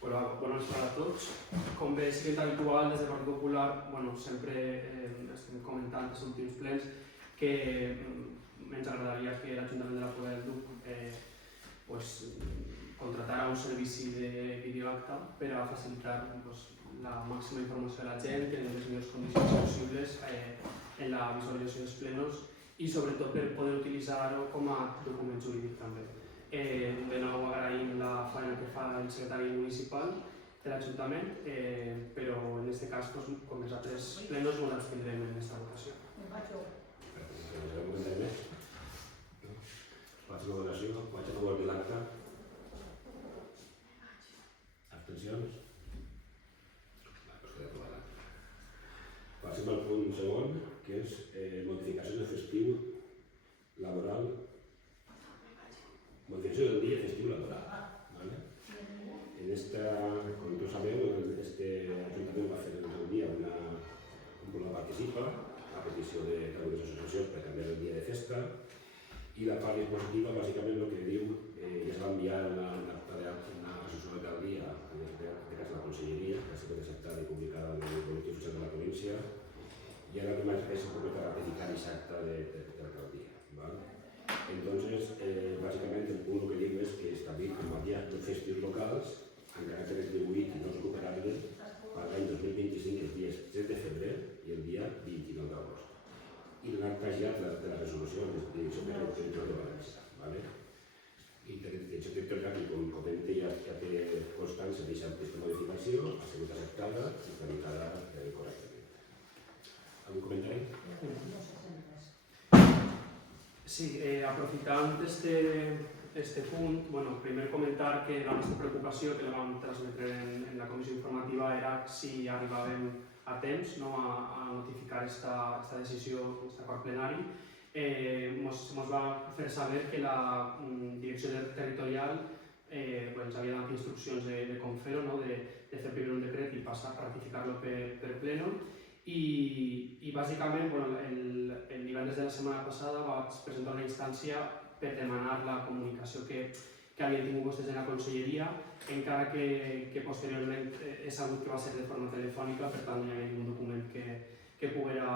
Bona vesprada a tots. Com bé és habitual, des del Partit Popular sempre estem comentant els últims plens que ens agradaria que l'Ajuntament de la Pobla del Duc contratara un servici de videoacta per a facilitar la màxima informació a la gent en les millors condicions possibles en la visualització dels plenos i sobretot per poder utilitzar-ho com a document jurídic també. De nou agraïm la feina que fa el secretari municipal de l'Ajuntament, però en aquest cas, com els altres plenos, ens abstindrem en aquesta votació. Faig la votació, vaig a favor de l'acte. Abstencions? Passem al punt segon, que és modificació del festiu laboral. Modificació del dia festiu laboral. Com tots sabeu, l'Ajuntament va fer el seu dia un programa participa, a petició d'algunes associacions per canviar el dia de festa, i la part dispositiva, bàsicament, el que diu, ja es va enviar una assessora del dia, en aquest cas la Conselleria, que ha sigut acceptada i publicada en el Boletí Oficial de la Província, i ara només és completa ratificar l'acte de l'alcaldia. Entonces, bàsicament, el punt que diu és que establir com a dia dels festius locals, en caràcter retribuït i no recuperable, per l'any 2025, els dies 7 de febrer i el dia 29 d'agost. I donar trasllat de la resolució de la Direcció Territorial de València. I la Direcció Territorial, com comenta, ja té constància d'aquesta modificació, ha sigut acceptada i tramitada correctament. Algun comentari? Sí, aprofitant este punt, primer comentar que la nostra preocupació que la vam transmetre en la comissió informativa era si arribàvem a temps a notificar aquesta decisió, aquest acord plenari. Ens va fer saber que la Direcció Territorial ens havia donat instruccions de com fer-ho, de fer primer un decret i passar a ratificar-lo per pleno. I bàsicament, el divendres de la setmana passada vaig presentar una instància per demanar la comunicació que havien tingut vostès en la Conselleria, encara que posteriorment he sabut que va ser de forma telefònica, per tant no hi havia ningú document que poguera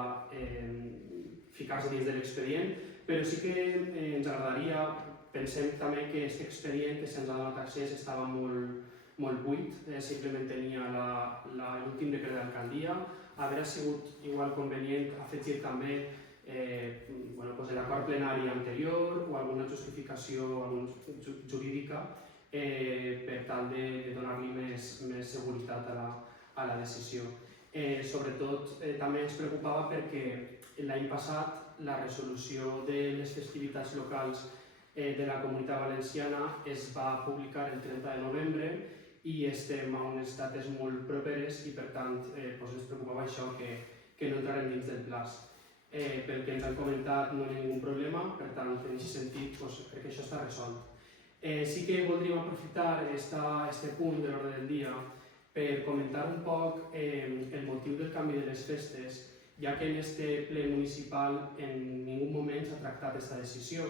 ficar-se dins de l'expedient, però sí que ens agradaria, pensem també que aquest expedient que se'ns ha donat accés estava molt buit, simplement tenia l'últim decret d'alcaldia, hauria sigut igual convenient afegir també l'acord plenari anterior o alguna justificació jurídica per tal de donar-li més seguretat a la decisió. Sobretot també ens preocupava perquè l'any passat la resolució de les festivitats locals de la Comunitat Valenciana es va publicar el 30 de novembre i estem a unes dates molt properes i per tant ens preocupava això que no entrarem dins del plaç. Pel que ens han comentat no hi ha ningú problema, per tant en aquest sentit crec que això està resolt. Sí que voldríem aprofitar aquest punt de l'ordre del dia per comentar un poc el motiu del canvi de les festes, ja que en aquest ple municipal en ningú moment s'ha tractat aquesta decisió.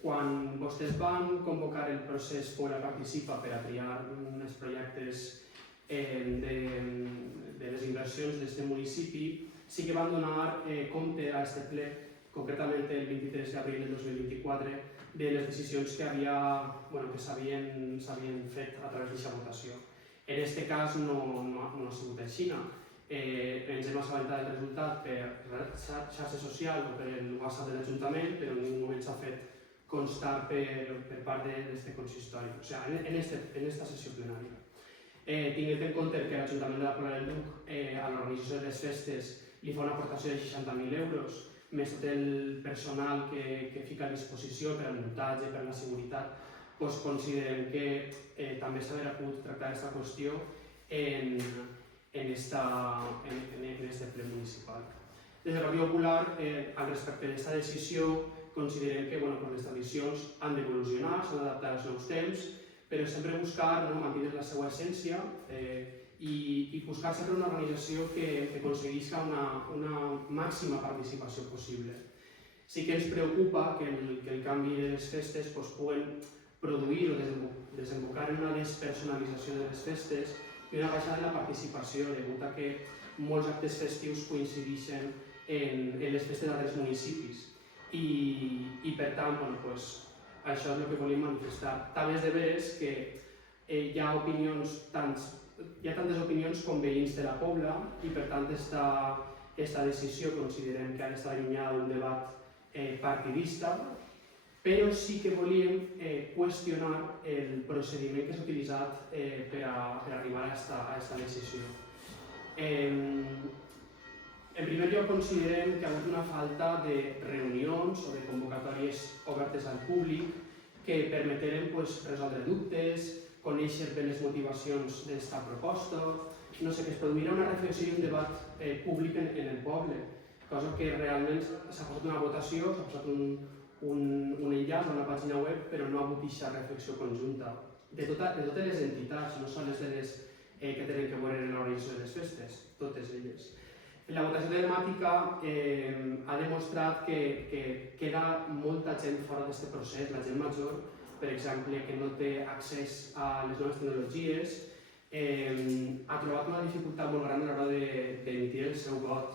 Quan vostès van convocar el procés Pobla Participa per a triar els projectes de les inversions d'aquest municipi, sí que van donar compte a aquest ple, concretament el 23 d'abril del 2024, de les decisions que s'havien fet a través d'aquesta votació. En aquest cas no ha sigut així. Ens hem assabentat del resultat per xarxa social o per el WhatsApp de l'Ajuntament, però en ningú moment s'ha fet constar per part d'aquest consistori, o sigui, en aquesta sessió plenària. Tinguent en compte que l'Ajuntament de la Pobla del Duc a l'organització de les festes li fa una aportació de 60.000 euros, més tot el personal que fica a disposició per al muntatge, per la seguretat, considerem que també s'hauria pogut tractar aquesta qüestió en aquest ple municipal. Des del Partit Popular, respecte a aquesta decisió, considerem que les tradicions han d'evolucionar, s'han d'adaptar als nous temps, però sempre buscar mantenir la seva essència i buscar sempre una organització que aconseguisca una màxima participació possible. Sí que ens preocupa que el canvi de les festes puguen produir o desembocar en una despersonalització de les festes i una baixada en la participació, degut a que molts actes festius coincideixen en les festes d'altres municipis. I per tant, això és el que volíem manifestar. També és de veres que hi ha tantes opinions com veïns de la Pobla i per tant aquesta decisió considerem que ha d'estar allunyada d'un debat partidista, però sí que volíem qüestionar el procediment que s'ha utilitzat per arribar a aquesta decisió. En primer lloc, considerem que hi ha hagut una falta de reunions o de convocatòries obertes al públic que permeteren resoldre dubtes, conèixer bé les motivacions d'aquesta proposta, que es produirà una reflexió i un debat públic en el poble, cosa que realment s'ha posat una votació, s'ha posat un enllaç a una pàgina web, però no ha hagut aquesta reflexió conjunta de totes les entitats, no sols de les que tenen que veure en l'organització de les festes, totes elles. La votació telemàtica ha demostrat que queda molta gent fora d'aquest procés, la gent major, per exemple, que no té accés a les noves tecnologies, ha trobat una dificultat molt gran a l'hora d'emitir el seu vot.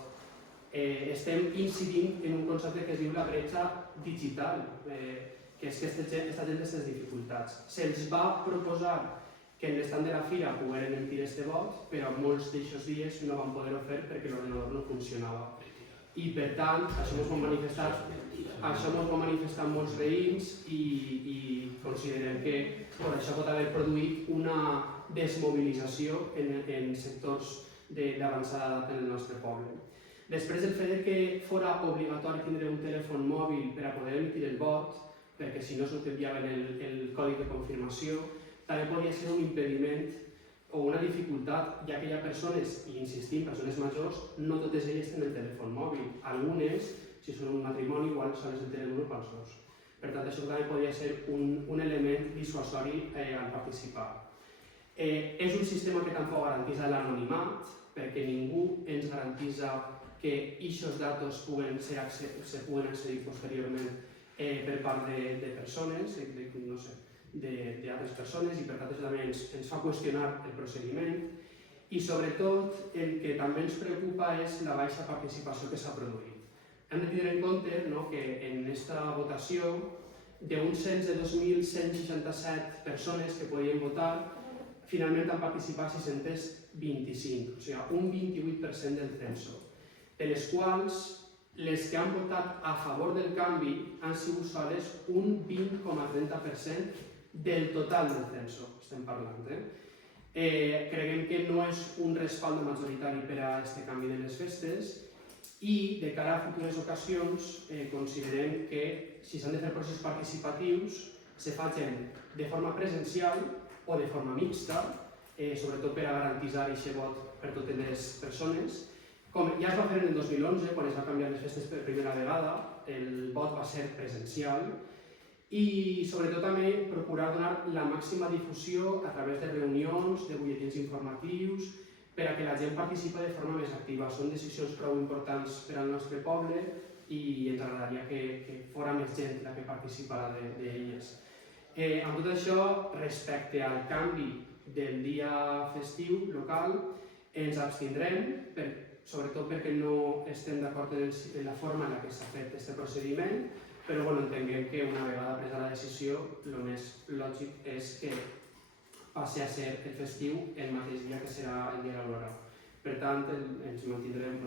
Estem incidint en un concepte que es diu la bretxa digital, que és que aquesta gent té aquestes dificultats. Se'ls va proposar que en l'estat de la fira pogueren emitir aquest vot, però molts d'aquests dies no van poder-ho fer perquè l'ordenador no funcionava. I per tant, això ens va manifestar molts veïns i considerem que això pot haver produït una desmobilització en sectors d'avançada edat en el nostre poble. Després del fet que fora obligatori tindre un telèfon mòbil per a poder emitir el vot, perquè si no s'enviaven el codi de confirmació, també podia ser un impediment o una dificultat, ja que hi ha persones, i insistim, persones majors, no totes elles tenen telèfon mòbil. Algunes, si són un matrimoni, igual sols en tenen un pels dos. Per tant, això també podria ser un element dissuasori al participar. És un sistema que tampoc garanteix l'anonimat, perquè ningú ens garanteix que aquests datos se puguen accedir posteriorment per part de persones, d'altres persones, i per tant això també ens fa qüestionar el procediment. I sobretot el que també ens preocupa és la baixa participació que s'ha produït. Hem de tenir en compte que en aquesta votació d'un cens de 2.167 persones que podien votar, finalment han participat 625, o sigui, un 28% del censo, de les quals les que han votat a favor del canvi han sigut soles un 20,30% del total del censo, estem parlant. Creiem que no és un respaldo majoritari per a aquest canvi de les festes i, de cara a futures ocasions, considerem que si s'han de fer processos participatius se facin de forma presencial o de forma mixta, sobretot per a garantir aquest vot per totes les persones. Com ja es va fer en el 2011, quan es va canviar les festes per primera vegada, el vot va ser presencial i sobretot també procurar donar la màxima difusió a través de reunions, de butlletins informatius, per a que la gent participi de forma més activa. Són decisions prou importants per al nostre poble i ens agradaria que fora més gent la que participara d'elles. Amb tot això, respecte al canvi del dia festiu local, ens abstindrem, sobretot perquè no estem d'acord en la forma en què s'ha fet aquest procediment, però entenguem que una vegada presa la decisió, el més lògic és que passi a ser el festiu el mateix dia que serà el dia de l'Aurora. Per tant, ens emitirem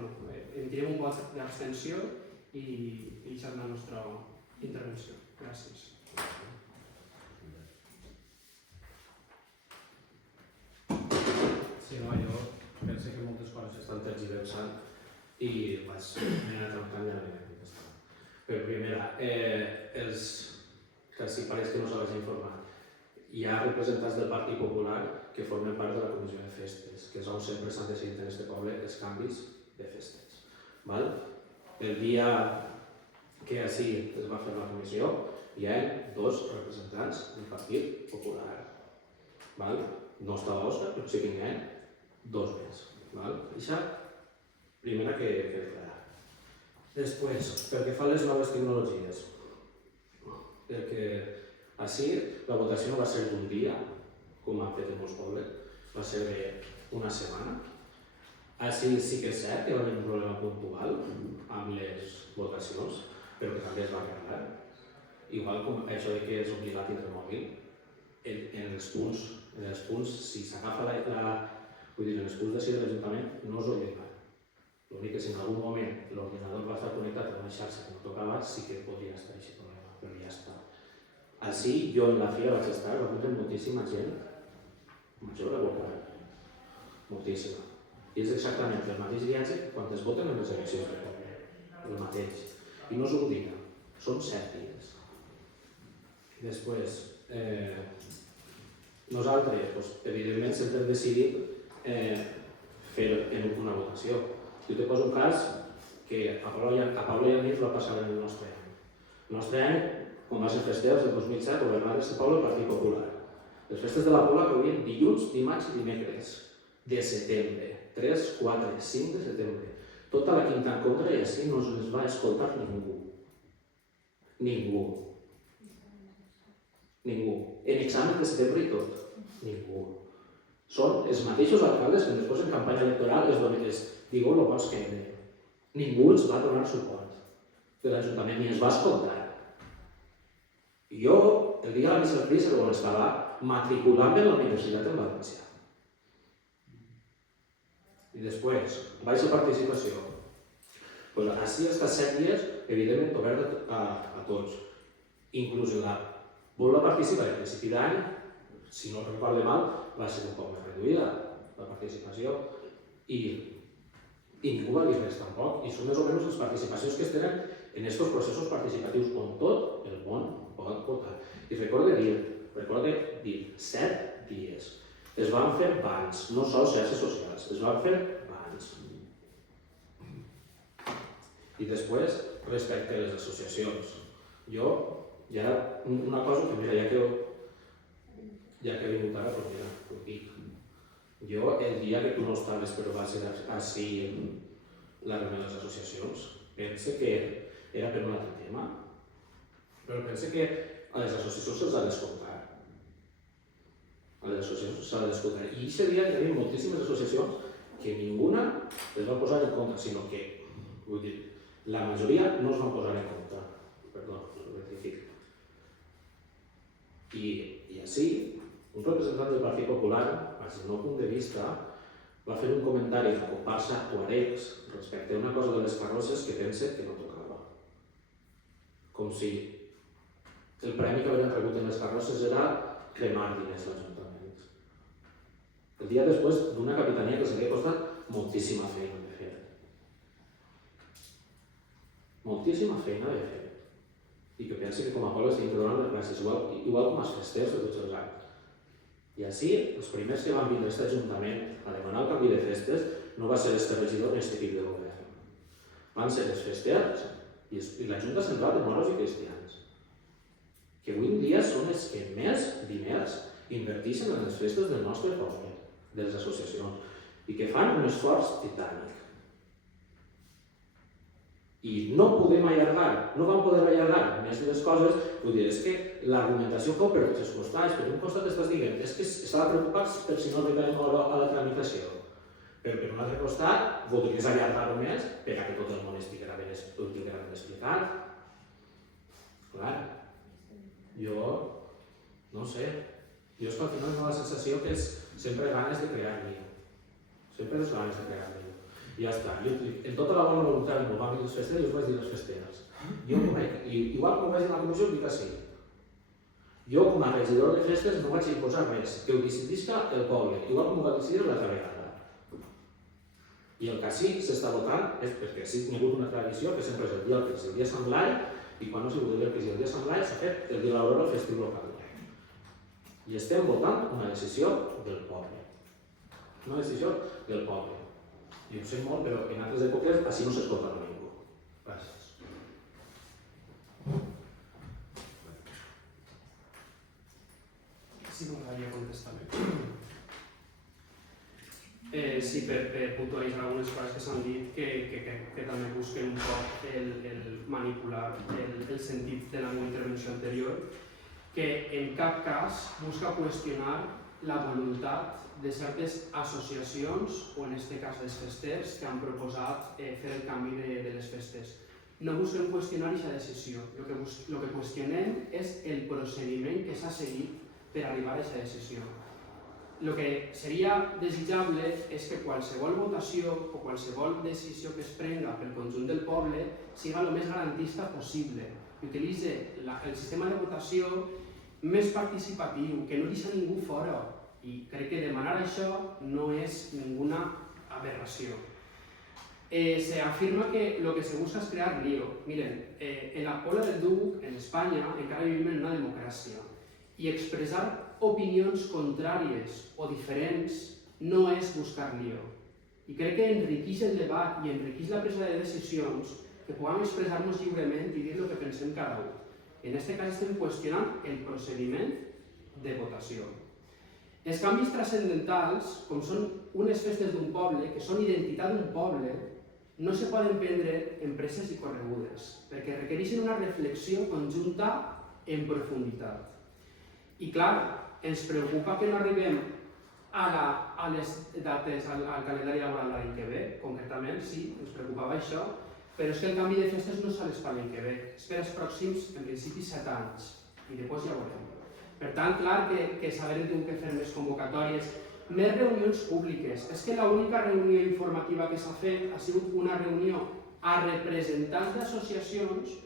un vot d'abstenció i això és la nostra intervenció. Gràcies. Sí, no, jo penso que moltes coses estan tergiversant i vaig anar trencant ja la contestar. Però primera, que si pareix que no se l'hagi informat, hi ha representants del Partit Popular que formen part de la Comissió de Festes, que és on sempre s'han decidit en aquest poble els canvis de festes. El dia que així es va fer la comissió, hi ha dos representants del Partit Popular. No estava Òscar, però sí que hi ha dos més. Això, primera que declarar. Després, pel que fa a les noves tecnologies, el que Així, la votació no va ser d'un dia, com han fet en molts pobles, va ser d'una setmana. Així sí que és cert que va haver un problema puntual amb les votacions, però que també es va arreglar. Igual com això de que és obligat tindre mòbil, en els punts, si s'agafa vull dir, en els punts d'ací de l'Ajuntament no és obligat. L'únic que si en algun moment l'ordinador va estar connectat a una xarxa que no tocava, sí que podria estar aquest problema, però ja està. Així, jo en la fira vaig estar, va haver moltíssima gent major a votar. Moltíssima. I és exactament el mateix viatge quan es voten en les eleccions de poble. El mateix. I no és un dia, són 7 dies. Després, nosaltres, evidentment, sempre hem decidit fer en una votació. Jo te poso un cas que a Pablo i a mi ens va passar en el nostre any. El nostre any, quan va ser festeus, el 2007, governava el poble el Partit Popular. Les festes de la Pobla caurien dilluns, dimarts i dimecres de setembre. 3, 4, 5 de setembre. Tota la quinta en contra i així no ens va escoltar ningú. Ningú. Ningú. En examen de setembre i tot. Ningú. Són els mateixos alcaldes que després en campanya electoral es digueu el bons que hem. Ningú ens va donar suport de l'Ajuntament ni ens va escoltar. Jo, el dia de la missa del Cris, on estava matriculant-me a la Universitat en València. I després, baixa participació. Doncs així està 7 dies, evidentment, obert a tots. Inclús la bola participa de principi d'any, si no recordo mal, va ser un poc més reduïda, la participació, i ningú va dir res tampoc, i són més o menys les participacions que es tenen en aquests processos participatius on tot el món pot votar. I recorde dir 7 dies. Es van fer bans, no sols xarxes socials, es van fer bans. I després, respecte a les associacions. Jo, ja una cosa que mira, ja que he vingut ara, però mira, ho dic. Jo, el dia que tu no estaves, però va ser així la reunió de les associacions, pense que era per un altre tema, però pense que a les associacions se'ls ha d'escoltar. A les associacions s'ha d'escoltar. I aquest dia hi havia moltíssimes associacions que ninguna es va posar en compte, sinó que, vull dir, la majoria no es van posar en compte. Perdó, ho rectifico. I així, un representant del Partit Popular, des del meu punt de vista, va fer un comentari de comparsa Tuaregs respecte a una cosa de les carrosses que pensa que no tocava. Com si el premi que havien rebut en les carrosses era cremar diners a l'Ajuntament. El dia després d'una capitania que s'havia costat moltíssima feina de fer. Moltíssima feina de fer. I que pensi que com a poble s'han de donar les gràcies, igual com els festers de tots els anys. I així, els primers que van vindre a aquest Ajuntament a demanar el canvi de festes no va ser este regidor ni este equip de govern. Van ser els festers i la Junta Central de Moros i Cristians, que avui en dia són els que més diners inverteixen en les festes del nostre poble, de les associacions, i que fan un esforç titànic. I no podem allargar, no vam poder allargar més de les coses, vull dir, és que l'argumentació cau per tots els costats. Per un costat estàs dient, és que s'ha de preocupar per si no arribarem a la tramitació. Però per un altre costat, voldries allargar-ho més per a que tot el món estiguera ben explicat. Clar, jo no sé, jo és que al final tinc la sensació que és sempre ganes de crear lío. Sempre és ganes de crear lío. I ja està. En tota la bona voluntat en el l'àmbit dels festers, jo us vaig dir les festeres. Igual com ho vaig dir a la comissió, dic que sí. Jo, com a regidor de festes, no vaig imposar res, que ho decidisca el poble, igual com ho va decidir l'altra vegada. I el que sí s'està votant és perquè sí que hi ha hagut una tradició que sempre és el dia que és el dia Sant Blai, i quan no ha sigut el dia que és el dia Sant Blai s'ha fet el dia de l'Aurora al festiu local. I estem votant una decisió del poble. Una decisió del poble. Jo ho sé molt, però en altres èpoques així no s'escolta a ningú. Gràcies. Sí, m'agradaria contestar-me. Sí, per puntualitzar algunes coses que s'han dit, que també busquen un poc el manipular el sentit de la meva intervenció anterior. que en cap cas busca qüestionar la voluntat de certes associacions, o en aquest cas dels festers, que han proposat fer el canvi de les festes. No busquem qüestionar aquesta decisió. El que qüestionem és el procediment que s'ha seguit per arribar a aquesta decisió. El que seria desitjable és que qualsevol votació o qualsevol decisió que es prenga pel conjunt del poble siga el més garantista possible, que utilitzi el sistema de votació més participatiu, que no deixa ningú fora. I crec que demanar això no és ninguna aberració. Se afirma que el que se busca és crear lío. Miren, en la Pobla del Duc, en Espanya, encara vivim en una democràcia i expressar opinions contràries o diferents no és buscar lío. I crec que enriqueix el debat i enriqueix la presa de decisions que puguem expressar-nos lliurement i dir el que pensem cada un. En aquest cas estem qüestionant el procediment de votació. Els canvis transcendentals, com són unes festes d'un poble, que són identitat d'un poble, no se poden prendre en presses i corregudes, perquè requereixen una reflexió conjunta en profunditat. I clar, ens preocupa que no arribem a les dates, al calendari laboral l'any que ve, concretament, sí, ens preocupava això, però és que el canvi de festes no és per l'any que ve, és per als pròxims, en principi, 7 anys, i després ja veurem. Per tant, clar que s'haurem tingut que fer més convocatòries, més reunions públiques. És que l'única reunió informativa que s'ha fet ha sigut una reunió a representants d'associacions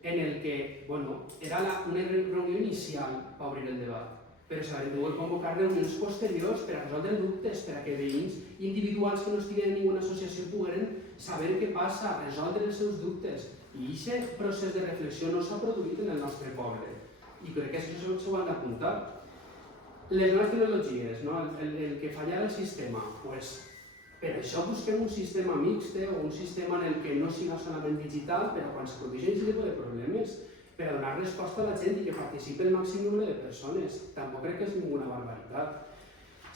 en el que, era una reunió inicial per obrir el debat, però s'haurem tingut que convocar reunions posteriors per a resoldre dubtes, per a que veïns individuals que no estiguen en ninguna associació pogueren saber què passa, resoldre els seus dubtes. I aquest procés de reflexió no s'ha produït en el nostre poble. I crec que això s'ho han d'apuntar. Les noves tecnologies, el que falla el sistema, per això busquem un sistema mixt o un sistema en el que no sigui solament digital, però quan se produeixen aquest tipus de problemes, per a donar resposta a la gent i que participi el màxim nombre de persones. Tampoc crec que és ninguna barbaritat.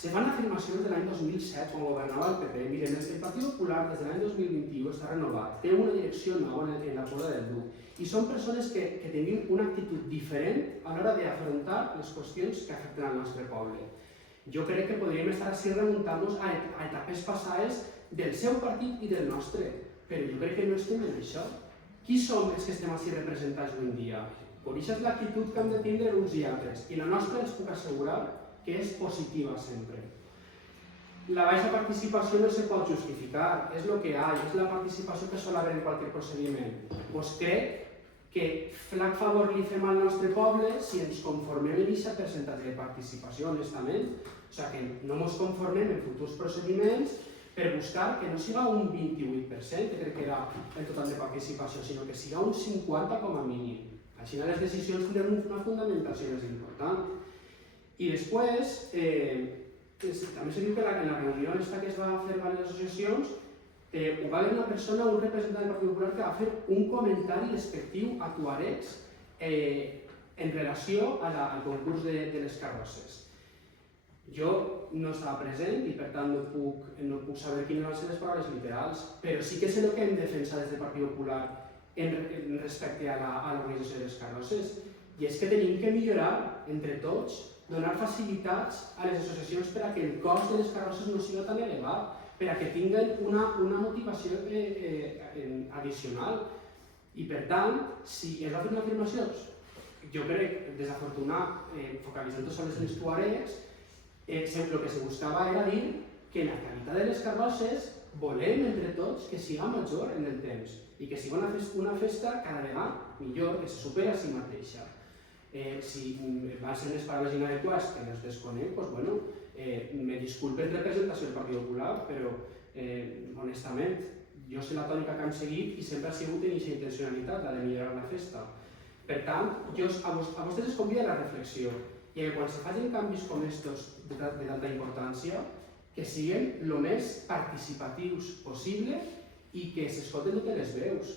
Se fan afirmacions de l'any 2007, quan governava el PP. Miren, el Partit Popular des de l'any 2021 està renovat, té una direcció nova en la Pobla del Duc, i són persones que tenim una actitud diferent a l'hora d'afrontar les qüestions que afecten al nostre poble. Jo crec que podríem estar així remuntant-nos a etapes passades del seu partit i del nostre, però jo crec que no estem en això. Qui som els que estem així representats avui en dia? Aquesta és l'actitud que hem de tindre uns i altres, i la nostra els puc assegurar que és positiva sempre. La baixa participació no se pot justificar, és el que hi ha, és la participació que sol haver en qualsevol procediment. Doncs crec que flac favor li fem al nostre poble si ens conformem en aquest percentatge de participació, honestament. O sigui que no ens conformem en futurs procediments per buscar que no siga un 28%, que crec que era el total de participació, sinó que siga un 50% com a mínim. Així les decisions tindran una fundamentació més important. I després, també se diu que en la reunió que es va fer a les associacions, ho va haver una persona, un representant del Partit Popular, que va fer un comentari despectiu a tuaregs en relació al concurs de les carrosses. Jo no estava present i per tant no puc saber quines van ser les paraules literals, però sí que sé el que hem defensat des del Partit Popular respecte a l'organització de les carrosses, i és que tenim que millorar entre tots, donar facilitats a les associacions per a que el cost de les carrosses no sigui tan elevat, per a que tinguin una motivació addicional. I per tant, si es va fer una afirmació, jo crec, desafortunat, focalitzant-ho sobre els tuaregs, el que se buscava era dir que la qualitat de les carrosses volem entre tots que siga major en el temps i que sigui una festa cada vegada millor, que se supera a si mateixa. Si van ser les paraules inadequades que les desconec, doncs me disculpe en representació del Partit Popular, però honestament jo sé la tònica que hem seguit i sempre ha sigut en aquesta intencionalitat, la de millorar la festa. Per tant, a vostès es convida a la reflexió i que quan se facin canvis com estos de tanta importància, que siguin el més participatius possible i que s'escolten totes les veus.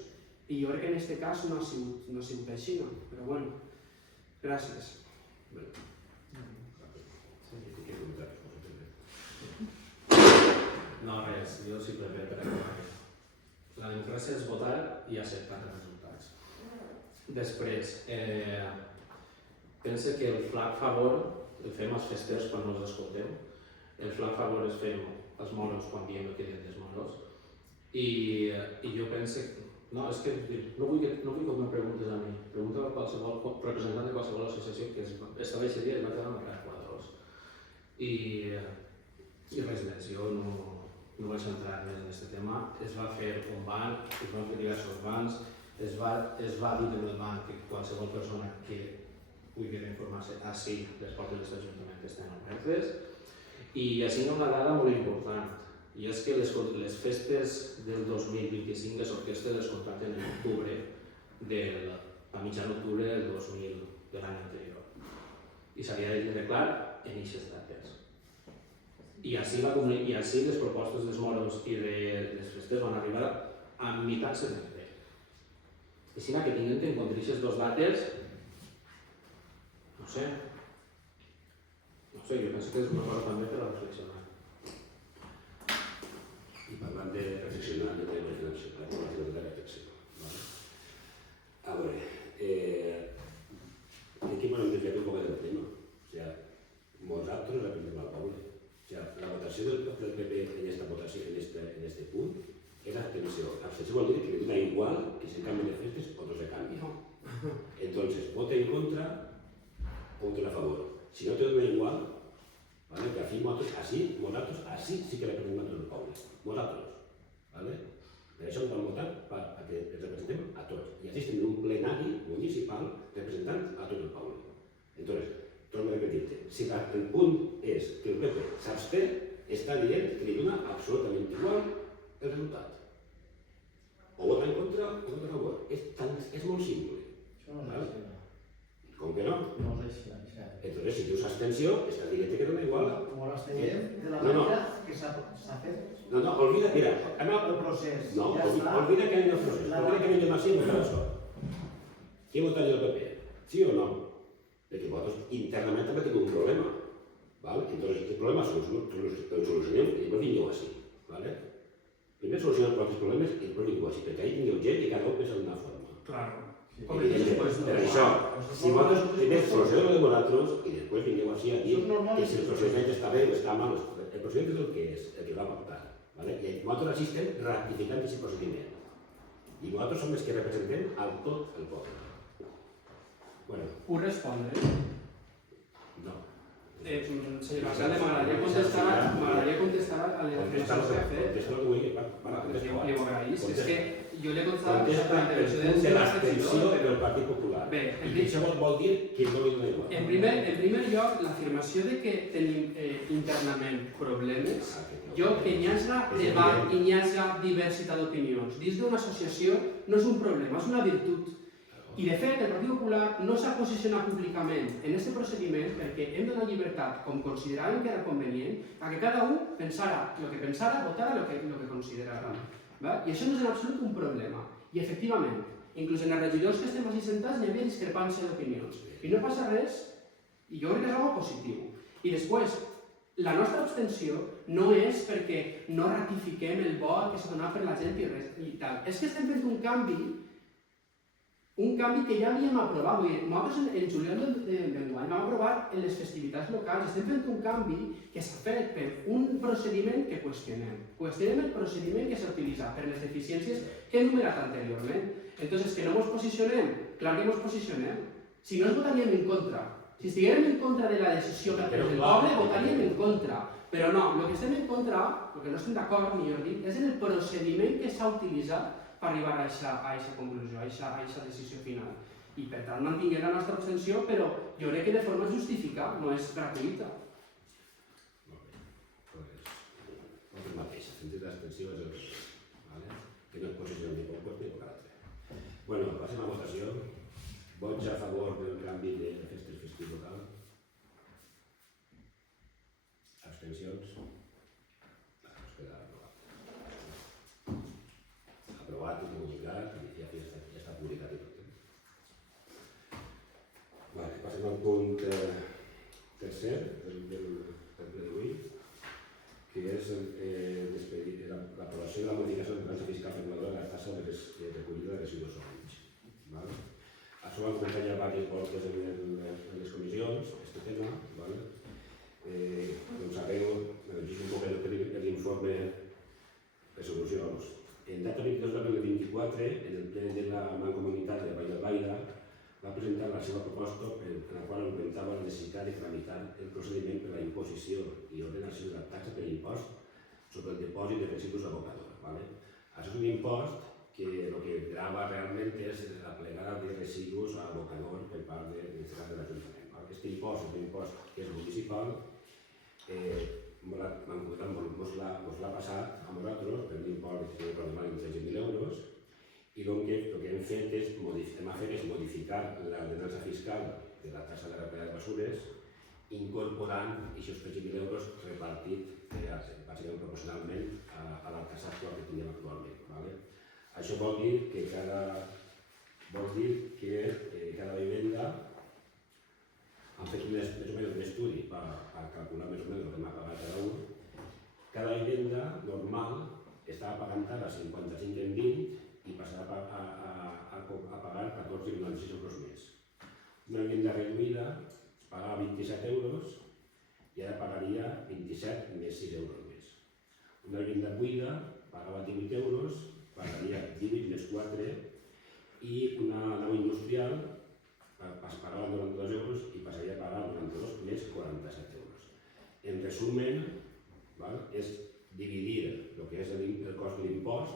I jo crec que en aquest cas no ha sigut així, però bueno, gràcies. No, res, jo simplement per acabar. La democràcia és votar i acceptar els resultats. Després, pensa que el flac favor el fem als festers quan no els escolteu, el flac favor es fem als moros quan diem que queden dels moros, i jo penso que no, és que no vull que me preguntes a mi, pregunta a qualsevol representant de qualsevol associació que estava aquest dia es va quedar amb el quadros. I res més, jo no vaig entrar més en aquest tema. Es va fer un banc, es van fer diversos bancs, es va dir en el banc que qualsevol persona que pugui informar-se així les portes d'aquest ajuntament que estan obertes. I així hi ha una dada molt important, i és que les festes del 2025 les orquestres les contracten en octubre, a mitjan octubre del 2000 de l'any anterior. I s'havia de tindre clar en aquestes dates. I així les propostes dels moros i de les festes van arribar a meitat setembre. Així que tinguem en compte aquestes dues dates, no sé, jo penso que és una cosa també per a reflexionar. I parlant de reflexionar, jo també vaig reflexionar, com vaig de reflexionar. A veure, aquí podem desviar un poc del tema. O sigui, nosaltres representem al poble. O sigui, la votació del PP en esta votació, en este punt, és abstenció. Abstenció vol dir que li dona igual que se canvien de festes o no se canvien. Entonces, vota en contra o vota a favor. Si no te dona igual, ¿vale? Que nosaltres sí que representem a tot el poble. Nosaltres. ¿Vale? Per això vam votar perquè ens representem a tots. I així estem en un plenari municipal representant a tot el poble. Entonces, torno a repetir-te, si el punt és que el PP s'absté, està dient que li dona absolutament igual el resultat. O vota en contra o vota a favor. És molt simple. Això no és així. Com que no? No és així. Entonces, si dius abstenció, està dient que dona igual. Com l'abstenem de la manera que s'ha fet. No, olvida, mira, El procés. no, Ja està. olvida que hay un procés, olvida que anem així i votar això. Qui votaria el PP? Sí o no? Perquè vosaltres internament també tenim un problema. ¿Vale? Entonces, el problema el solucionem i després vingueu així. ¿Vale? Primer solucionem els vostres problemes i després vingueu així, perquè ahí tingueu gent i cada un pensa d'una forma. Claro. Per això, si vosaltres primer solucioneu de vosaltres i després vingueu així a dir que si el procediment està bé o està mal, el procediment és el que és, el que va pactar. ¿Vale? I nosaltres així estem ratificant aquest procediment. I nosaltres som els que representem al tot el poble. Bueno. Puc respondre? No. Senyora Alcalde, m'agradaria contestar a les afirmacions que ha fet. Contesta el que vulgui. Li ho agraïs. És que jo l'he contestat contesta la el intervenció punt de l'abstenció regidor. del Partit Popular. Bé, I això vol dir que no li dona igual. En primer lloc, l'afirmació de que tenim internament problemes, jo que hi hagi debat i hi hagi diversitat d'opinions dins d'una associació no és un problema, és una virtut. I de fet, el Partit Popular no s'ha posicionat públicament en aquest procediment perquè hem donat llibertat, com consideràvem que era convenient, a que cada un pensara el que pensara, votara el que considerara. I això no és en absolut un problema. I efectivament, inclús en els regidors que estem així sentats hi havia discrepància d'opinions. I no passa res, i jo crec que és una cosa positiva. I després, la nostra abstenció no és perquè no ratifiquem el vot que s'ha donat per la gent i tal. És que estem fent un canvi que ja havíem aprovat. Nosaltres en juliol d'enguany vam aprovar en les festivitats locals. Estem fent un canvi que s'ha fet per un procediment que qüestionem. Qüestionem el procediment que s'ha utilitzat per les deficiències que he enumerat anteriorment. Entonces, que no ens posicionem? Clar que ens posicionem. Si no, ens votaríem en contra. Si estiguérem en contra de la decisió que ha pres el poble, votaríem en contra. Però no, el que estem en contra, el que no estem d'acord, millor dit, és en el procediment que s'ha utilitzat per arribar a aquesta conclusió, a aquesta decisió final. I per tant mantinguem la nostra abstenció, però jo crec que de forma justificada, no és gratuïta. Molt bé. El mateix, el sentit d'abstenció és el que és. Que no es posiciona ni per un ni per l'altre. Bueno, passem a votació. Vots a favor del canvi de festes festiu local? Abstencions? Es queda aprovat. Aprovat i comunicat, i ja està publicat i tot. Passem al punt tercer del ple d'avui, que és l'aprovació de la modificació de la tasa fiscal reguladora de la tasa de recollida de residus sòlids. Això va comentar ja diverses voltes en en les comissions aquest tema, ¿vale? Com sabeu, llegim un poc l'informe de solucions. En data 22 d'abril del 24, en el ple de la Mancomunitat de Vall d'Albaida, va presentar la seva proposta en la qual argumentava la necessitat de tramitar el procediment per a la imposició i ordenació de la taxa per impost sobre el depòsit de residus abocador. ¿Vale? Això és un impost que el que grava realment és la plegada de residus a abocador per part de l'Ajuntament. Aquest impost és un impost que és municipal, mos l'ha passat a nosaltres per l'import de aproximadament 13.000 euros i el que hem fet és modificar l'ordenança fiscal de la taxa de retirada de basures incorporant aquests 13.000 euros repartit bàsicament proporcionalment a la taxa actual que tenim actualment. ¿Vale? Això vol dir que cada vivenda han fet més o menys un estudi per calcular més o menys el que m'ha pagat cada un. Cada vivenda normal estava pagant ara 55 en 20 i passarà a pagar 14,96 euros més. Una vivenda reduïda pagava 27 euros i ara pagaria 27 més 6 euros més. Una vivenda buida pagava 18 euros, pagaria 18 més 4 i una nau industrial pagava 92 euros i passaria a pagar 92 més 47 euros. En resumen, és dividir el que és el cost de l'impost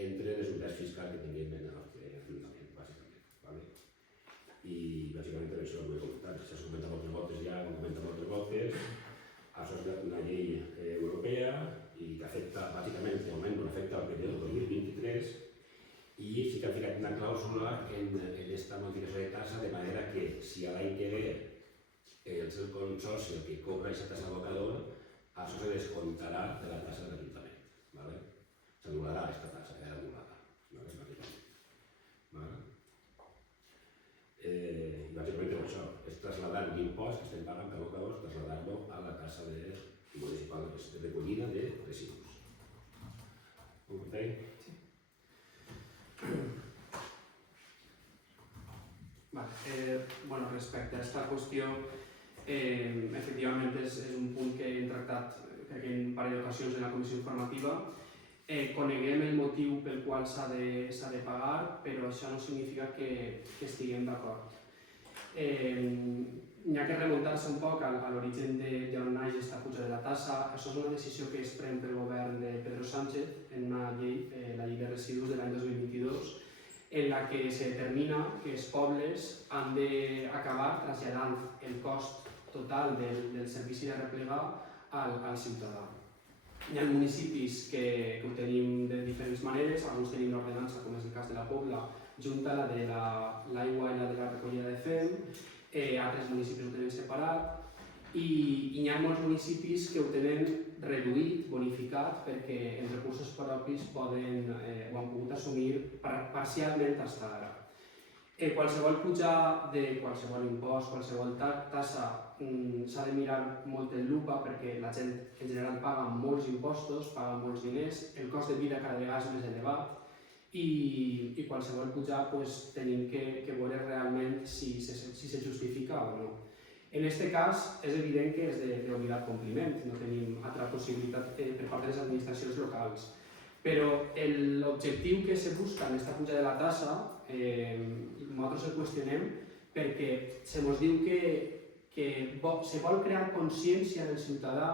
entre les unitats fiscals que tinguem en el nostre Ajuntament, bàsicament. I bàsicament per això ho he comentat. S'ha comentat moltes voltes ja, ho hem comentat moltes voltes. Això és una llei europea i que afecta, bàsicament, de moment, afecta el període 2023 i sí que ha ficat una clàusula en aquesta modificació de tassa de manera que si a l'any que ve és el consorci el que cobra aquesta tassa d'abocador, això se descomptarà de la tassa de l'Ajuntament. S'anul·larà aquesta tassa, quedarà anul·lada. Bàsicament és això, és traslladar l'impost que estem pagant per abocadors, traslladar-lo a la tassa municipal de recollida de residus. Ho entenc? Respecte a aquesta qüestió, efectivament és un punt que hem tractat crec que en un parell d'ocasions en la comissió informativa. Coneguem el motiu pel qual s'ha de pagar, però això no significa que estiguem d'acord. N'hi ha que remuntar-se un poc a l'origen d'on naix aquesta puja de la tassa. Això és una decisió que es pren pel govern de Pedro Sánchez en una llei, la llei de residus de l'any 2022, en la que se determina que els pobles han d'acabar traslladant el cost total del servici de replegar al ciutadà. Hi ha municipis que ho tenim de diferents maneres, alguns tenim l'ordenança, com és el cas de la Pobla, junta la de l'aigua i la de la recollida de fem, altres municipis ho tenen separat, i hi ha molts municipis que ho tenen reduït, bonificat, perquè els recursos propis ho han pogut assumir parcialment fins ara. Qualsevol puja de qualsevol impost, qualsevol tassa, s'ha de mirar molt en lupa perquè la gent en general paga molts impostos, paga molts diners, el cost de vida cada vegada és més elevat i qualsevol puja tenim que veure realment si se justifica o no. En aquest cas, és evident que és d'obligat compliment, no tenim altra possibilitat per part de les administracions locals. Però l'objectiu que se busca en aquesta puja de la tassa, nosaltres el qüestionem perquè se ens diu que se vol crear consciència en el ciutadà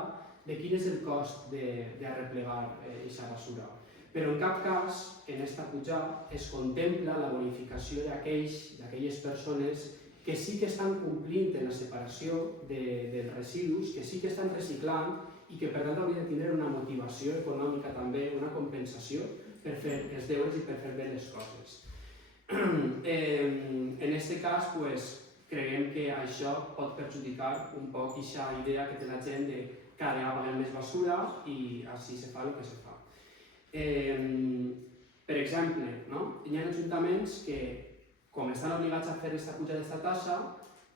de quin és el cost de replegar aquesta basura. Però en cap cas, en aquesta puja, es contempla la bonificació d'aquelles persones que sí que estan complint en la separació dels residus, que sí que estan reciclant i que per tant haurien de tenir una motivació econòmica també, una compensació per fer els deures i per fer bé les coses. En aquest cas, creiem que això pot perjudicar un poc aquesta idea que té la gent de cada vegada paguem més basura i així se fa el que se fa. Per exemple, hi ha ajuntaments que, com estan obligats a fer aquesta puja d'aquesta tassa,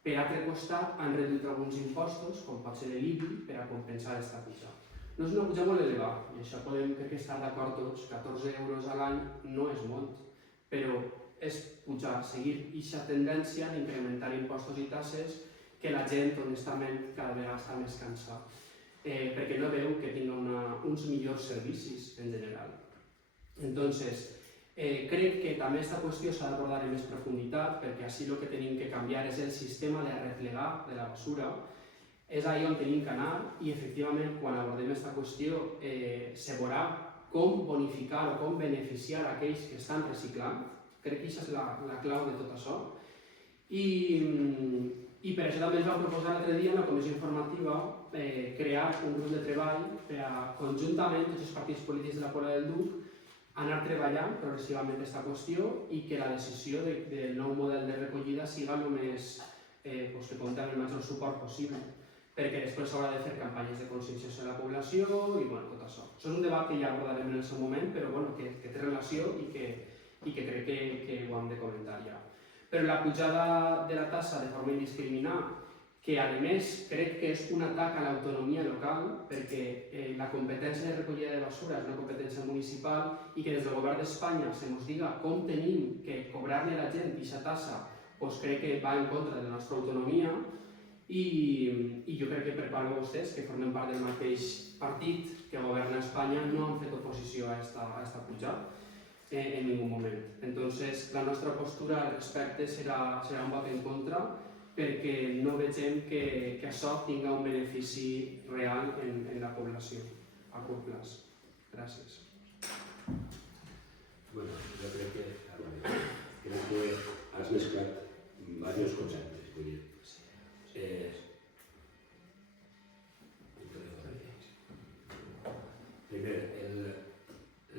per altre costat han reduït alguns impostos, com pot ser l'IBI, per a compensar aquesta puja. No és una puja molt elevada, i això podem crec que estar d'acord tots, 14 euros a l'any no és molt, però és pujar, seguir aquesta tendència d'incrementar impostos i tasses que la gent, honestament, cada vegada està més cansada, perquè no veu que tinga uns millors servicis en general. Entonces, crec que també aquesta qüestió s'ha d'abordar en més profunditat, perquè així el que tenim que canviar és el sistema de replegar de la basura, és ahí on tenim que anar i, efectivament, quan abordem aquesta qüestió, se veurà com bonificar o com beneficiar aquells que estan reciclant. Crec que aquesta és la clau de tot això. I per això també ens vam proposar l'altre dia en la comissió informativa crear un grup de treball per a, conjuntament, tots els partits polítics de la Pobla del Duc, anar treballant progressivament aquesta qüestió i que la decisió del nou model de recollida siga el més que compti amb el major suport possible, perquè després s'haurà de fer campanyes de conscienciació de la població i tot això. Això és un debat que ja abordarem en el seu moment, però que té relació i que crec que ho hem de comentar ja. Però la pujada de la tassa de forma indiscriminada, que a més crec que és un atac a l'autonomia local, perquè la competència de recollida de basura és una competència municipal i que des del govern d'Espanya se ens diga com tenim que cobrar-li a la gent aquesta tassa, crec que va en contra de la nostra autonomia i jo crec que per part de vostès, que formen part del mateix partit que governa Espanya, no han fet oposició a aquesta pujada en ningú moment. Entonces, la nostra postura al respecte serà un vot en contra perquè no vegem que això tinga un benefici real en la població a curt plaç. Gràcies. Bueno, jo crec que has mesclat diversos conceptes. Vull dir, primer,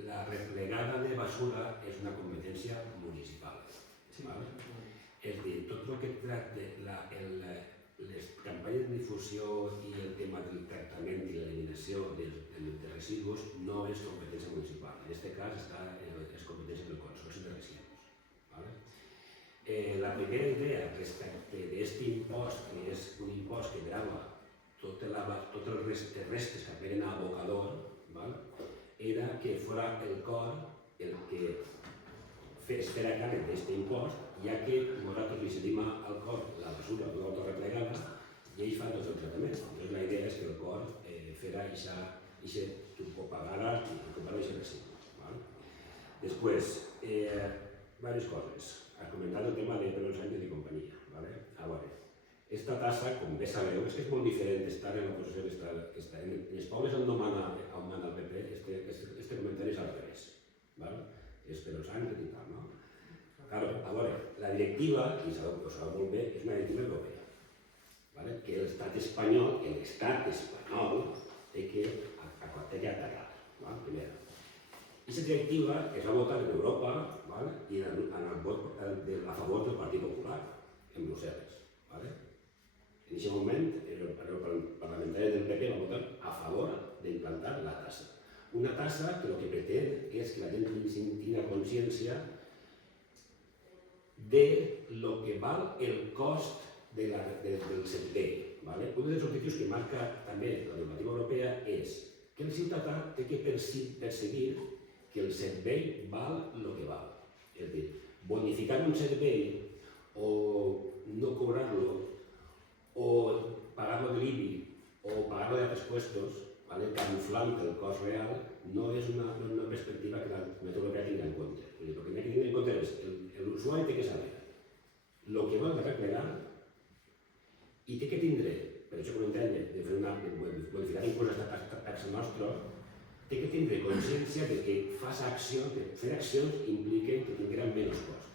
la replegada de basura és una competència municipal. És a dir, tot el que tracta les campanyes de difusió i el tema del tractament i l'eliminació de residus no és competència municipal. En aquest cas és competència del Consorci de Residus. La primera idea respecte d'aquest impost, que és un impost que grava tots els restes que apleguen a abocador, era que fora el cor el que es fera càrrec d'aquest impost, ja que nosaltres li cedim al cor la basura no autorreplegada i ells fan tots els tractaments. Llavors la idea és que el cor fera que pagara aquest residu. Després, diverses coses. Has comentat el tema de Pedro Sánchez i companyia. A veure, esta tassa, com bé sabeu, és que és molt diferent estar en la posició que està. En els pobles on mana el PP, este comentari és al revés. És Pedro Sánchez i tal, no? Claro, a veure, la directiva, i ho sabeu molt bé, és una directiva europea, que l'estat espanyol, té que atacar. Primera. Aquesta directiva es va votar en Europa i en el vot a favor del Partit Popular en Brussel·les. En aquest moment, el parlamentari del PP va votar a favor d'implantar la tassa. Una tassa que el que pretén és que la gent tingui consciència de lo que val el cost del servei. Un dels objectius que marca també la normativa europea és que el ciutadà té que perseguir que el servei val el que val. És a dir, bonificar un servei o no cobrar-lo o pagar-lo de l'IBI o pagar-lo d'altres puestos, camuflant el cost real, no és una perspectiva que la Comunitat Europea tingui en compte. El que ha de tenir en compte és que l'usuari té que saber el que vol replegar i té que tindre, per això comentem de modificar l'impost a aquesta taxa nostra, té que tindre consciència de que fer accions impliquen que tindran menys cost.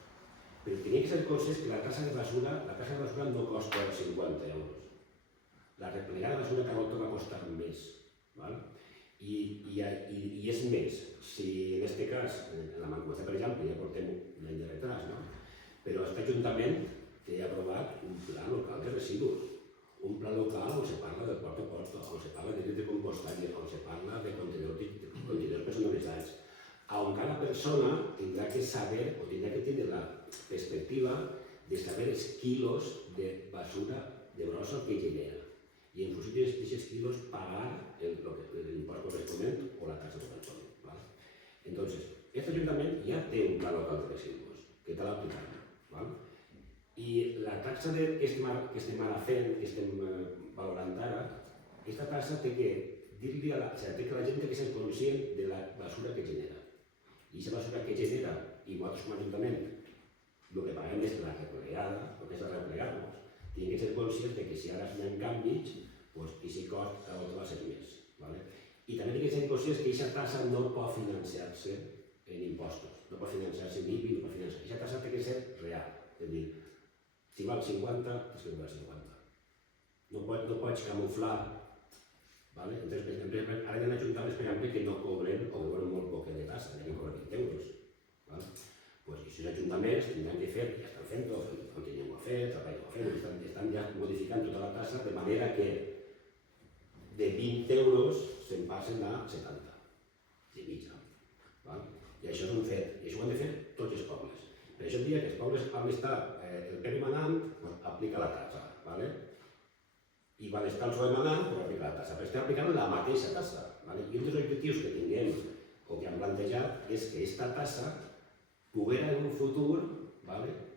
Però tenia que ser conscients que la tassa de basura no costa 50 euros. La replegada de basura cada volta va costar més. I és més, si en aquest cas, en la Mancomunitat, per exemple, ja portem un any de retras, però aquest Ajuntament té aprovat un pla local de residus, un pla local on se parla del porta a porta, on se parla de llits de compostària, on se parla de contenidors personalitzats, on cada persona tindrà que saber o tindrà que tenir la perspectiva de saber els quilos de basura de brossa que genera i en funció d'aquests quilos pagar l'impost corresponent o la taxa corresponent. Entonces, aquest Ajuntament ja té un pla local de residus, que te l'aplicant. Val? I la taxa que estem ara fent, que estem valorant ara, aquesta taxa té que dir-li a la gent que és conscient de la basura que genera. I aquesta basura que genera, i nosaltres com a Ajuntament, el que paguem és la replegada, el que és la replegar-nos, tenim que ser conscients que si ara es fan canvis, aquest cost va ser més. I també tenim que ser conscients que aquesta taxa no pot financiar-se en impostos, no pot financiar-se en IBI, no pot financiar-se. Aquesta taxa té que ser real, és a dir, si val 50, és que no val 50. No pots camuflar. Entonces, ara hi ha ajuntaments, per exemple, que no cobren o cobren molt poc de tassa, ja que cobren 20 euros. I aquests ajuntaments tindran que fer, ja estan fent-ho, el que ja ho ha fet, estan ja modificant tota la tassa de manera que de 20 euros se'n passen a 70, de mitja. I això és un fet, i això ho han de fer tots els pobles. Per això diria que els pobles han d'estar el PEP manant, aplica la taxa. I quan està el PSOE manant, aplica la taxa. Però estem aplicant la mateixa taxa. I un dels objectius que tinguem o que hem plantejat és que aquesta taxa poguera en un futur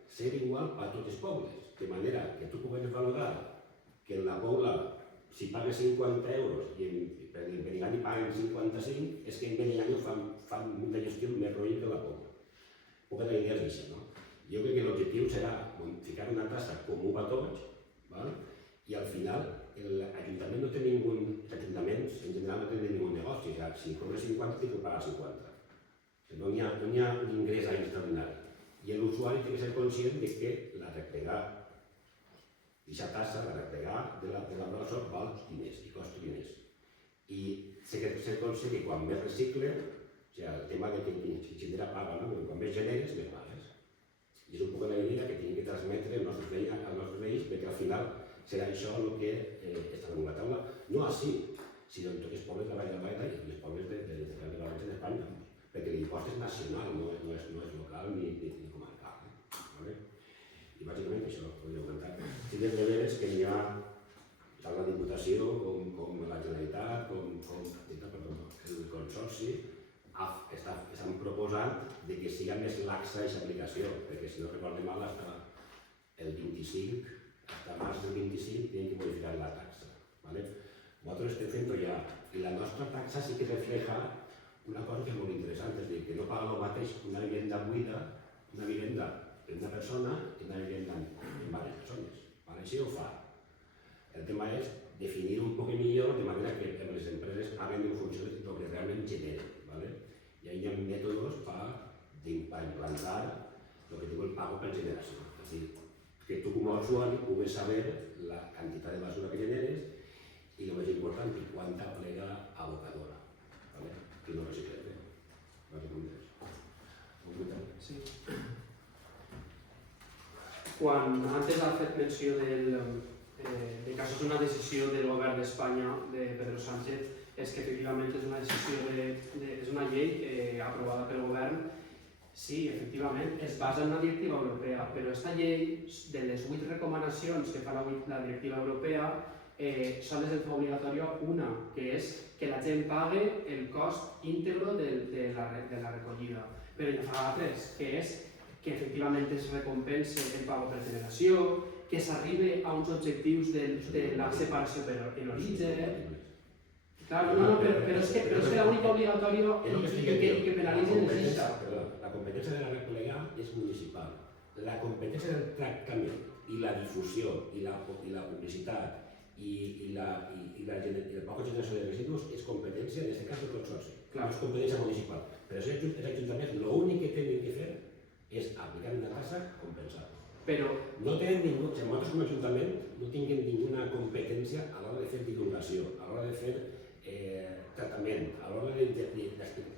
ser igual a tots els pobles. De manera que tu puguis valorar que en la Pobla, si pagues 50 euros i en Benigànim paguen 55, és que en Benigànim fan una gestió més roïn que la Pobla. Poca de idea és això, no? Jo crec que l'objectiu serà ficar una taxa comú a tots, i al final l'Ajuntament no té ningú, els ajuntaments en general no tenen ningú negoci, si cobres 50 té que pagar 50. No hi ha un ingrés extraordinari. I l'usuari té que ser conscient que la replegar, aquesta tassa, la replegar de la brossa val diners i costa diners. I ser conscient que quan més recicle, el tema de que genera paga, quan més generes, més pagues. I és un poc la idea que tenim que transmetre als nostres veïns, perquè al final serà això el que està damunt la taula, no així, sinó en tots els pobles de la Vall d'Albaida i els pobles de la Vall d'Espanya, perquè l'impost és nacional, no és local ni comarcal. I bàsicament això, podria augmentar. Si des de veres que hi ha tant la Diputació com la Generalitat, com el Consorci, estan proposant que sigui més laxa aquesta aplicació, perquè si no recorde mal, fins el 25, fins març del 25, tenim que modificar la taxa. Nosaltres estem fent-ho ja, i la nostra taxa sí que refleja una cosa que és molt interessant, és a dir, que no paga el mateix una vivenda buida, una vivenda per una persona i una vivenda en diverses persones. Així ho fa. El tema és definir un poc millor de manera que les empreses paguen en funció del que realment generen. I ahí hi ha mètodes per implantar el que diu el pago per generació. És a dir, que tu com a usuari puguis saber la quantitat de basura que generes i el més important, quanta plega abocadora, que no reciclem. Sí. Quan antes ha fet menció de que això és una decisió del govern d'Espanya, de Pedro Sánchez, és que efectivament és una decisió és una llei aprovada pel govern. Sí, efectivament, es basa en una directiva europea, però aquesta llei, de les 8 recomanacions que fa la directiva europea, sols en fa obligatòria una, que és que la gent pague el cost íntegre de la recollida. Però ja fa altres, que és que efectivament es recompense el pago per generació, que s'arribi a uns objectius de la separació en origen. Claro, però és que l'única obligatòria i que penalitzen és això. La competència de la replegar és municipal. La competència del tractament i la difusió i la publicitat i el pago de generació de residus és competència, en aquest cas, del Consorci. No és competència municipal. Però els ajuntaments l'únic que tenen que fer és aplicar una tassa compensada. No tenen ningú, si nosaltres com a Ajuntament no tinguem ninguna competència a l'hora de fer divulgació, a l'hora de fer tractament, a l'hora de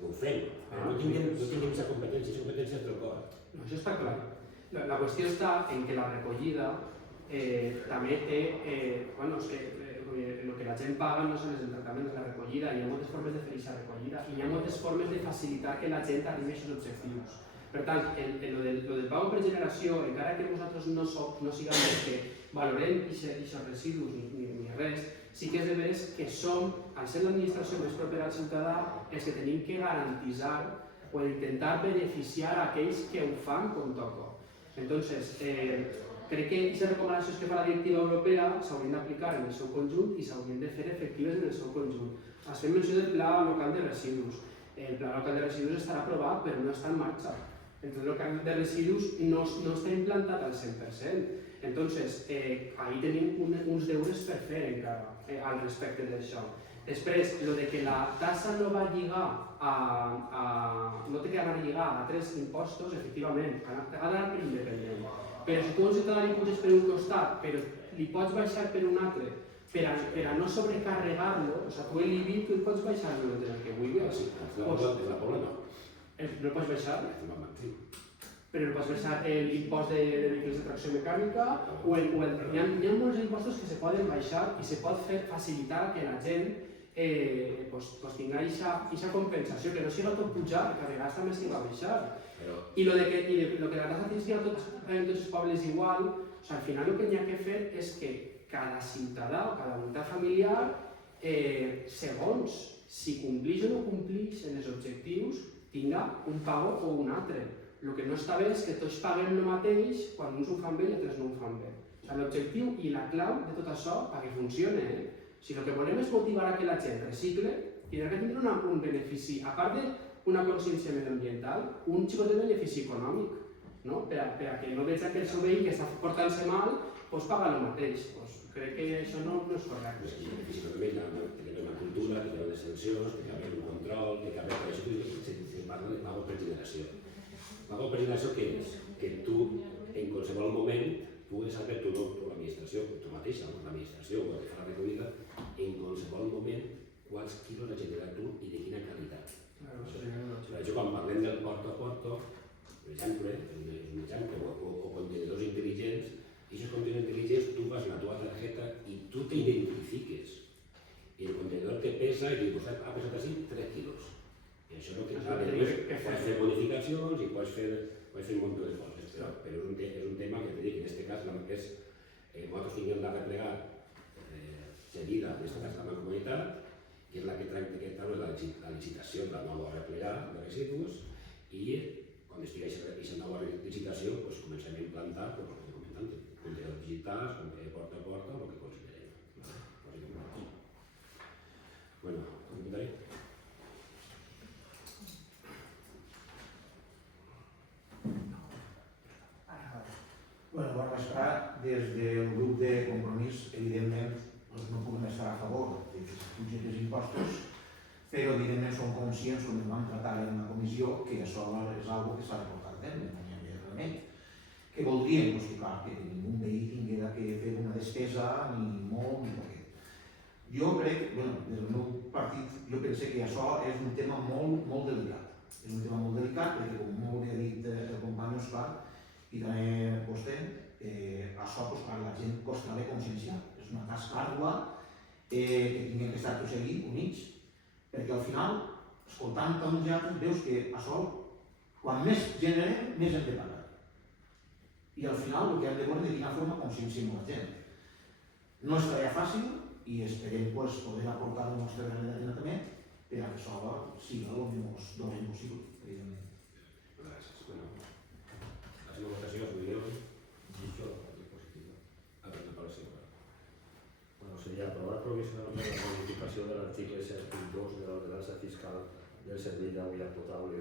ho fem. No tinguem aquesta competència, aquesta competència és del cor. No, això està clar. La qüestió està en que la recollida també té... Bueno, és que el que la gent paga no són els tractaments de la recollida, hi ha moltes formes de fer aquesta recollida i hi ha moltes formes de facilitar que la gent arribi a aquests objectius. Per tant, lo del pago per generació, encara que nosaltres no siguem els que valorem aquests residus ni res, sí que és de veres que som, al ser l'administració més propera al ciutadà, els que tenim que garantitzar o intentar beneficiar a aquells que ho fan com toca. Entonces, crec que aquestes recomanacions que fa la directiva europea s'haurien d'aplicar en el seu conjunt i s'haurien de fer efectives en el seu conjunt. Es fem menció del Pla Local de Residus. El Pla Local de Residus estarà aprovat però no està en marxa. El Pla Local de Residus no està implantat al 100%. Entonces, ahí tenim uns deures per fer encara al respecte d'això. Després, el de que la tassa no va lligar no té que anar lligar a altres impostos, efectivament, ha d'anar per independent. Però si tu a un ciutadà li puges per un costat, però li pots baixar per un altre, per a no sobrecarregar-lo, o sigui, tu l'IBI tu el pots baixar en el que vulguis. La Pobla no. No el pots baixar? Sí. Però no pots baixar l'impost de vehicles de tracció mecànica hi ha molts impostos que se poden baixar i se pot facilitar que la gent tingui aquesta compensació, que no sigui tot pujar, que a vegades també s'hi va baixar. I el que la tassa tingui a tots els pobles igual, al final el que hi ha que fer és que cada ciutadà o cada unitat familiar, segons si complix o no complix en els objectius, tinga un pago o un altre. El que no està bé és que tots paguem el mateix quan uns ho fan bé i altres no ho fan bé. L'objectiu i la clau de tot això perquè funcioni. Si el que volem és motivar a que la gent recicle, tindrà que tindre un benefici, a part d'una consciència mediambiental, un xicot de benefici econòmic, per a que no veig que el seu veí que està portant-se mal, paga el mateix. Crec que això no és correcte. I benefici també que hi ha una cultura, que hi ha unes sancions, que hi ha un control, que hi ha això parla de pago per generació. Pago per generació què és? Que tu, en qualsevol moment, pugues saber l'administració, tu mateixa, l'administració o el que fa la recollida, en qualsevol moment quants quilos has generat tu i de quina qualitat. Jo quan parlem del porta a porta, per exemple, o contenidors intel·ligents, i aquests contenidors intel·ligents tu vas a la teva targeta i tu t'identifiques. I el contenidor te pesa i dius, ha pesat així 3 quilos. I això és el que pots fer modificacions i pots fer un munt de coses, però és un tema que en aquest cas nosaltres tinguem de replegar seguida aquesta casa de la Mancomunitat, que és la que tracta aquest tema de la licitació de la nova replegar de residus i quan estigui aquesta nova licitació comencem a implantar el que estem comentant, contenidors digitals, porta a porta, el que considerem. Bueno, comentari? Bona vesprada. Des del grup de Compromís, evidentment, no podem estar a favor de pujar els impostos, però evidentment som conscients, com vam tratar en la comissió, que això és una que s'ha de portar a terme, no hi ha remei. Què vol dir? Que ningú veí tingui de fer una despesa ni molt ni poquet. Jo crec, des del meu partit, jo penso que això és un tema molt delicat. És un tema molt delicat perquè, com molt bé ha dit el company Òscar, i també vostè, això a la gent costa de conscienciar. És una tasca àrdua que tinguem que estar tots aquí units, perquè al final, escoltant uns i altres, veus que això, quan més generem, més hem de pagar. I al final el que hem de veure de quina forma conscienciem la gent. No és tarea fàcil i esperem poder aportar el nostre granet també per a que això sigui el més dolent possible, evidentment. Gràcies. La seva votació és millor. Dicho la dispositiva. A la preparació. Sería aprobar provisionalmente la modificación del artículo 6.2 de la ordenanza fiscal del servicio de agua potable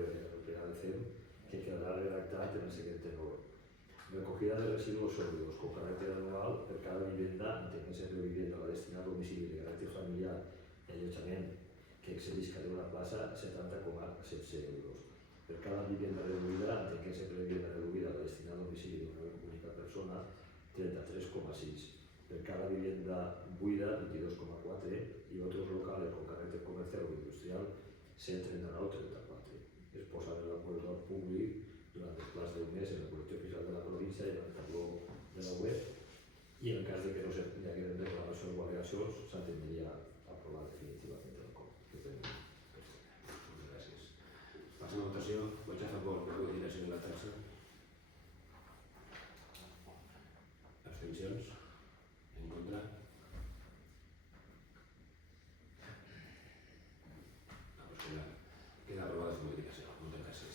de ADC, que quedará redactada en el siguiente modo. Recogida de residuos sólidos con carácter anual per cada vivienda, entenent-se per vivienda la destinada a domicili de caràcter familiar i allotjament que excedisca d'una plaça 70,7 euros. Per cada vivienda reduïda, entenent-se per vivienda reduïda la destinada a domicili d'una única persona, 33,6. Per cada vivienda buida, 22,4, y otros locales con carácter comercial o industrial, 139,34. Es posar en el acuerdo públic durant el plaç d'un mes en el boletín oficial de la província i en el tabló de la web, i en el cas de que no hi hagueren reclamacions o al·legacions, s'entenderia aprovar definitivament el acord. Moltes gràcies. Passem a votació. Vots a favor per la modificació de la taxa? Abstencions? En contra? Queda aprovada la modificació. Moltes gràcies.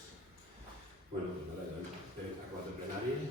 Bueno, pues nada, acord de plenari.